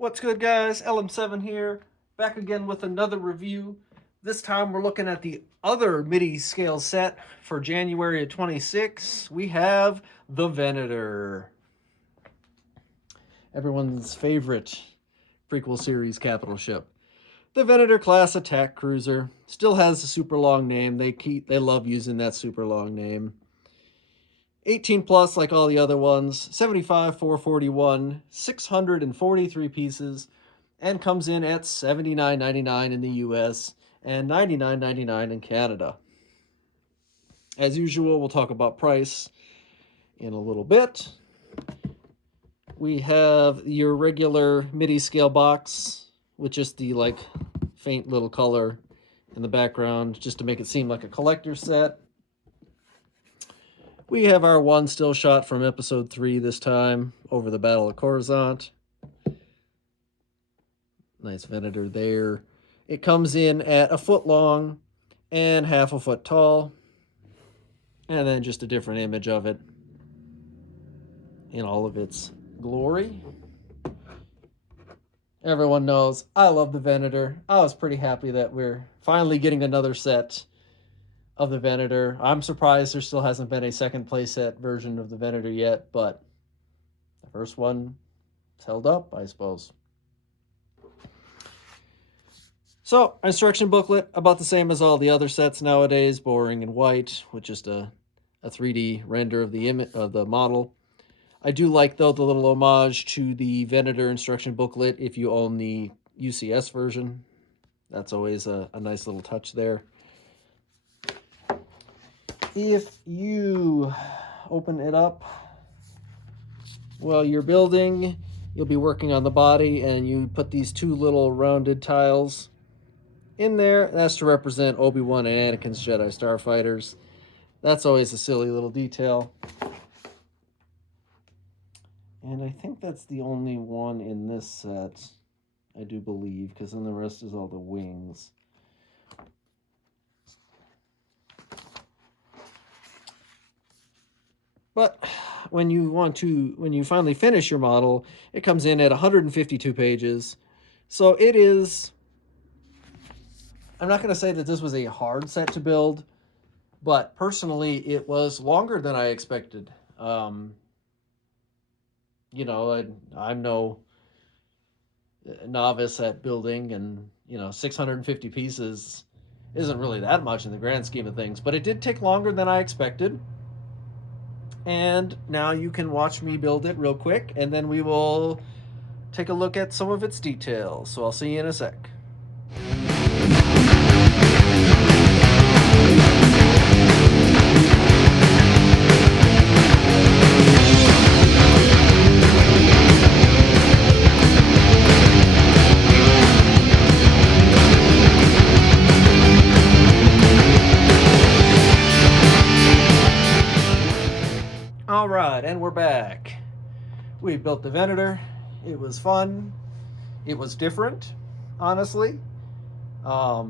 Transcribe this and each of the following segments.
What's good, guys? LM7 here, back again with another review. This time we're looking at the other MIDI scale set for January of 26. We have the Venator, everyone's favorite prequel series capital ship. The Venator-class Attack Cruiser still has a super long name. They love using that super long name. 18 plus like all the other ones, 75 441, 643 pieces, and comes in at $79.99 in the US and $99.99 in Canada. As usual, we'll talk about price in a little bit. We have your regular MIDI scale box with just the faint little color in the background just to make it seem like a collector set. We have our one still shot from episode 3 this time, over the Battle of Coruscant. Nice Venator there. It comes in at 1 foot long and 1/2 foot tall. And then just a different image of it in all of its glory. Everyone knows I love the Venator. I was pretty happy that we're finally getting another set of the Venator. I'm surprised there still hasn't been a second playset version of the Venator yet, but the first one is held up, I suppose. So, instruction booklet, about the same as all the other sets nowadays, boring and white, with just a 3D render of the model. I do like, though, the little homage to the Venator instruction booklet if you own the UCS version. That's always a nice little touch there. If you open it up while you're building, you'll be working on the body, and you put these 2 little rounded tiles in there. That's to represent Obi-Wan and Anakin's Jedi Starfighters. That's always a silly little detail. And I think that's the only one in this set, I do believe, because then the rest is all the wings. But when you finally finish your model, it comes in at 152 pages. So it is, I'm not going to say that this was a hard set to build, but personally it was longer than I expected. I'm no novice at building, and 650 pieces isn't really that much in the grand scheme of things, but it did take longer than I expected. And now you can watch me build it real quick, and then we will take a look at some of its details. So I'll see you in a sec. All right, and we're back. We built the Venator. It was fun. It was different, honestly. Not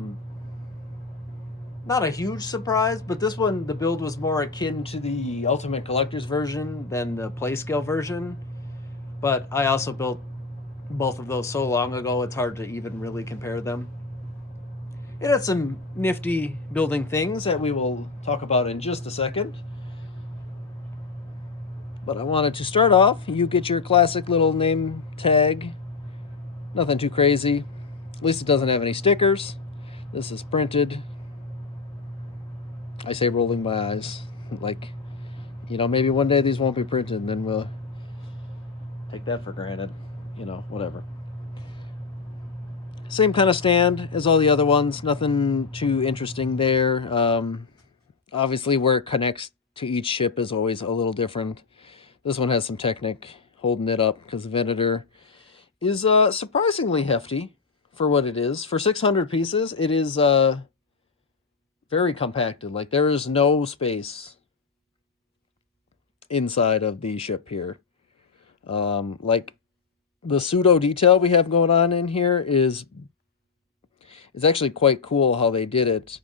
a huge surprise, but this one, the build was more akin to the Ultimate Collector's version than the Playscale version. But I also built both of those so long ago, it's hard to even really compare them. It had some nifty building things that we will talk about in just a second. But I wanted to start off, you get your classic little name tag. Nothing too crazy. At least it doesn't have any stickers. This is printed. I say rolling my eyes. Maybe one day these won't be printed, and then we'll take that for granted. Whatever. Same kind of stand as all the other ones. Nothing too interesting there. Obviously, where it connects to each ship is always a little different. This one has some Technic holding it up because the Venator is surprisingly hefty for what it is. For 600 pieces, it is very compacted. There is no space inside of the ship here. The pseudo detail we have going on in here is actually quite cool how they did it.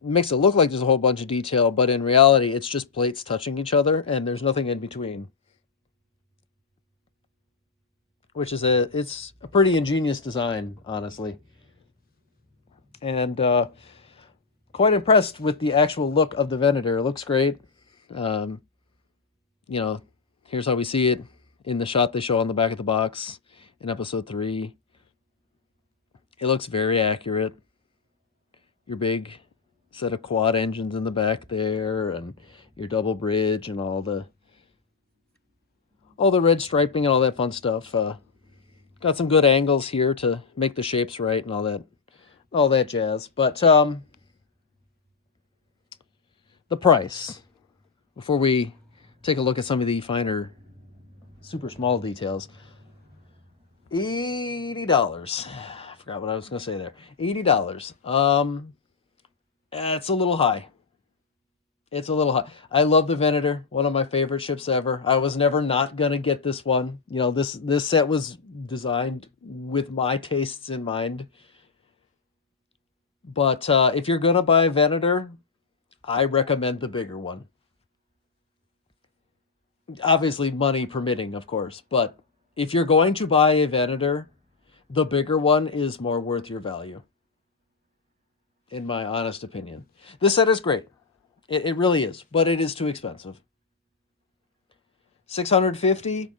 Makes it look like there's a whole bunch of detail, but in reality, it's just plates touching each other, and there's nothing in between. which is it's a pretty ingenious design, honestly. And quite impressed with the actual look of the Venator. It looks great. Um, you know, here's how we see it in the shot they show on the back of the box in episode 3. It looks very accurate. Your big set of quad engines in the back there, and your double bridge, and all the red striping and all that fun stuff. Got some good angles here to make the shapes right and all that jazz. But the price, before we take a look at some of the finer, super small details. $80. I forgot what I was going to say there. $80. It's a little high. It's a little high. I love the Venator, one of my favorite ships ever. I was never not gonna get this one. You know, this set was designed with my tastes in mind. But if you're gonna buy a Venator, I recommend the bigger one. Obviously, money permitting, of course. But if you're going to buy a Venator, the bigger one is more worth your value, in my honest opinion. This set is great. It really is, but it is too expensive. 650,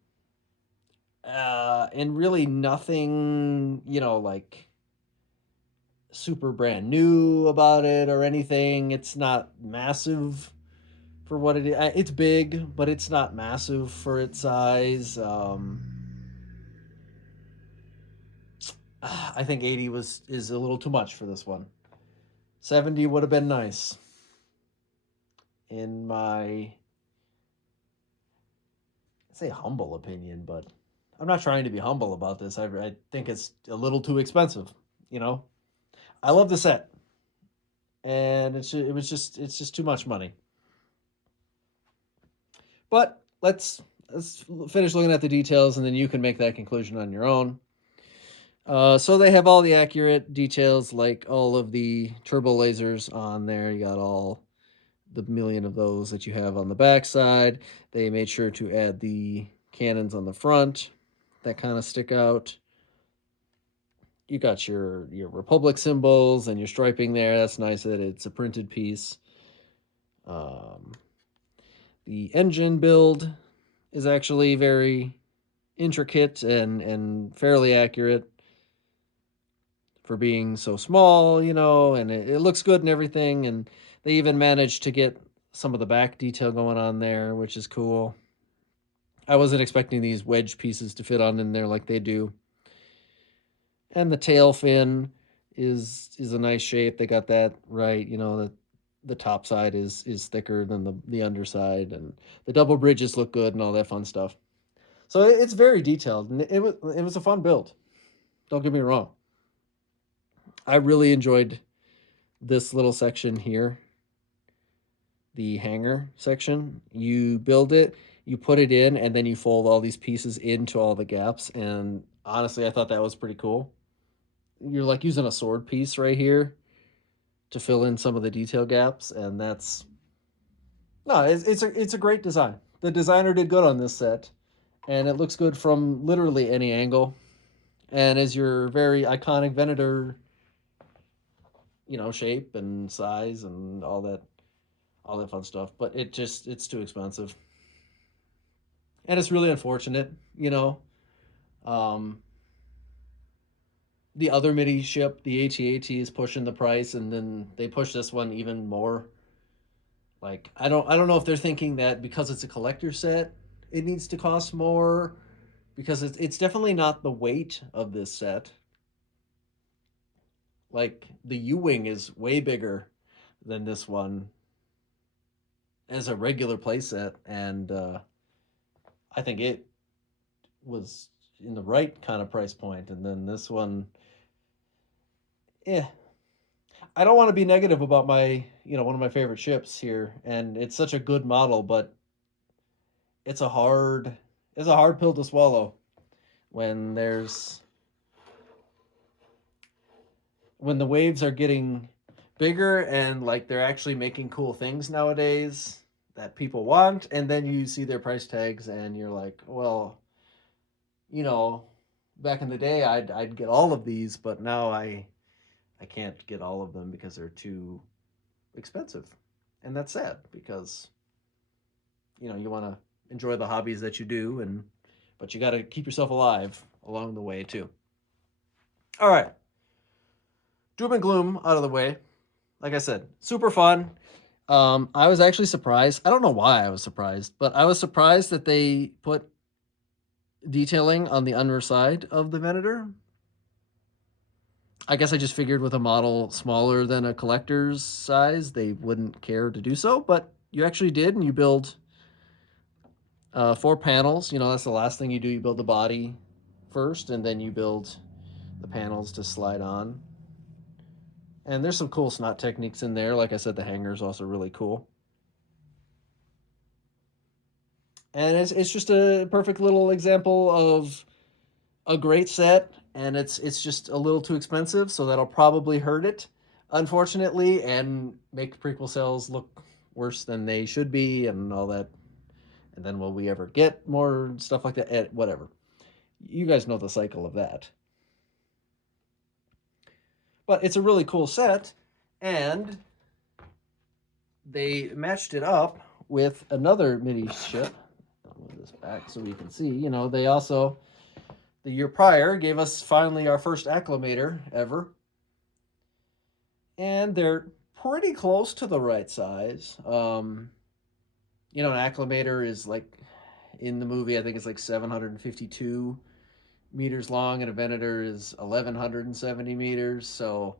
and really nothing, like super brand new about it or anything. It's not massive for what it is. It's big, but it's not massive for its size. I think 80 is a little too much for this one. 70 would have been nice, in my, say, humble opinion, but I'm not trying to be humble about this. I think it's a little too expensive, you know. I love the set, and it's just too much money. But let's finish looking at the details, and then you can make that conclusion on your own. So they have all the accurate details, like all of the turbo lasers on there. You got all the million of those that you have on the backside. They made sure to add the cannons on the front that kind of stick out. You got your Republic symbols and your striping there. That's nice that it's a printed piece. The engine build is actually very intricate and fairly accurate for being so small, and it looks good and everything. And they even managed to get some of the back detail going on there, which is cool. I wasn't expecting these wedge pieces to fit on in there like they do. And the tail fin is a nice shape. They got that right. The top side is thicker than the underside, and the double bridges look good and all that fun stuff. So it's very detailed, and it was a fun build. Don't get me wrong. I really enjoyed this little section here, the hangar section. You build it, you put it in, and then you fold all these pieces into all the gaps. And honestly, I thought that was pretty cool. You're like using a sword piece right here to fill in some of the detail gaps, and it's a great design. The designer did good on this set, and it looks good from literally any angle. And as your very iconic Venator, shape and size and all that fun stuff. But it's too expensive, and it's really unfortunate. Um, the other MIDI ship, the AT-AT, is pushing the price, and then they push this one even more. Like, I don't know if they're thinking that because it's a collector set, it needs to cost more, because it's definitely not the weight of this set. Like, the U-wing is way bigger than this one as a regular playset, and I think it was in the right kind of price point. And then this one, yeah, I don't want to be negative about one of my favorite ships here, and it's such a good model, but it's a hard pill to swallow when the waves are getting bigger, and like they're actually making cool things nowadays that people want, and then you see their price tags and you're like, well, Back in the day, I'd get all of these, but now I can't get all of them because they're too expensive, and that's sad because you want to enjoy the hobbies that you do, but you got to keep yourself alive along the way too. All right, doom and gloom out of the way. Like I said, super fun. I was actually surprised. I don't know why I was surprised, but I was surprised that they put detailing on the underside of the Venator. I guess I just figured with a model smaller than a collector's size, they wouldn't care to do so, but you actually did, and you build 4 panels. That's the last thing you do. You build the body first, and then you build the panels to slide on. And there's some cool snot techniques in there. Like I said, the hanger is also really cool. And it's just a perfect little example of a great set, and it's just a little too expensive, so that'll probably hurt it, unfortunately, and make prequel sales look worse than they should be, and all that. And then will we ever get more stuff like that? Whatever. You guys know the cycle of that. But it's a really cool set, and they matched it up with another mini ship. I'll move this back so we can see. They also, the year prior, gave us finally our first Acclamator ever. And they're pretty close to the right size. An Acclamator is like, in the movie, I think it's like 752 meters long, and a Venator is 1170 meters. So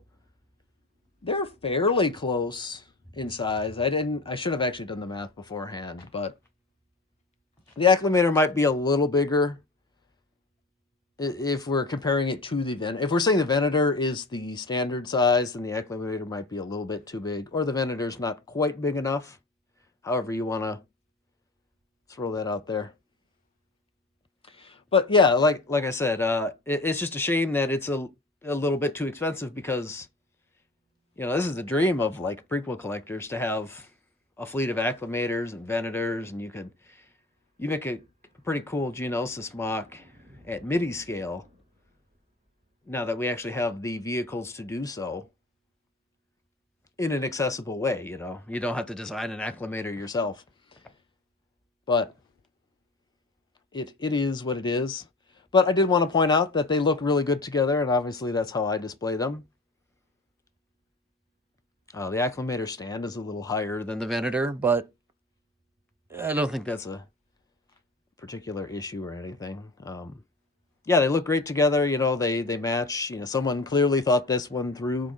they're fairly close in size. I should have actually done the math beforehand, but the Acclamator might be a little bigger if we're comparing it to the Venator. If we're saying the Venator is the standard size, then the Acclamator might be a little bit too big, or the Venator's not quite big enough. However you want to throw that out there. But yeah, like I said, it's just a shame that it's a little bit too expensive because this is the dream of like prequel collectors, to have a fleet of Acclamators and Venators, and you make a pretty cool Geonosis mock at MIDI scale. Now that we actually have the vehicles to do so in an accessible way, you don't have to design an Acclamator yourself. But it is what it is. But I did want to point out that they look really good together, and obviously that's how I display them. The Acclamator stand is a little higher than the Venator, but I don't think that's a particular issue or anything. Yeah, they look great together. They match. Someone clearly thought this one through.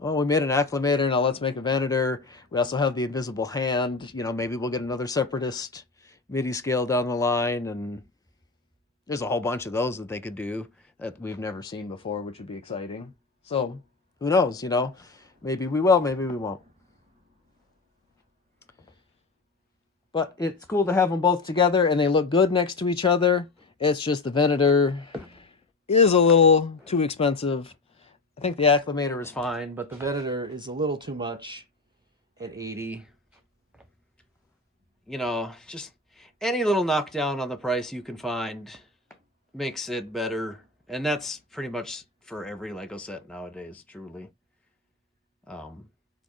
Oh, we made an Acclamator, now let's make a Venator. We also have the invisible hand. Maybe we'll get another Separatist MIDI scale down the line, and there's a whole bunch of those that they could do that we've never seen before, which would be exciting. So who knows? Maybe we will, maybe we won't. But it's cool to have them both together, and they look good next to each other. It's just the Venator is a little too expensive. I think the Acclamator is fine, but the Venator is a little too much at 80. Just any little knockdown on the price you can find makes it better. And that's pretty much for every Lego set nowadays, truly.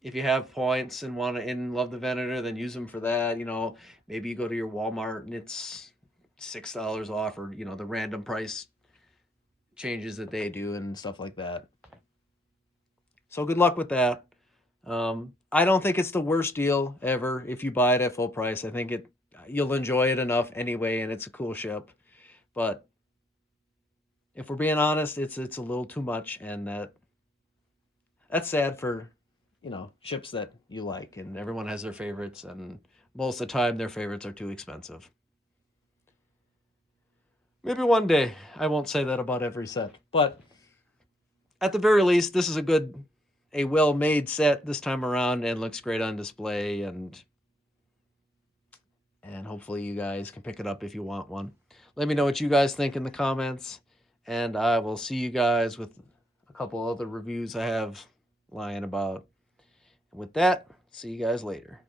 If you have points and love the Venator, then use them for that. Maybe you go to your Walmart and it's $6 off, or the random price changes that they do and stuff like that. So good luck with that. I don't think it's the worst deal ever if you buy it at full price. I think you'll enjoy it enough anyway, and it's a cool ship. But if we're being honest, it's a little too much, and that's sad for ships that you like, and everyone has their favorites, and most of the time their favorites are too expensive. Maybe one day. I won't say that about every set, but at the very least, this is a well-made set this time around, and looks great on display, and hopefully you guys can pick it up if you want one. Let me know what you guys think in the comments, and I will see you guys with a couple other reviews I have lying about. With that, see you guys later.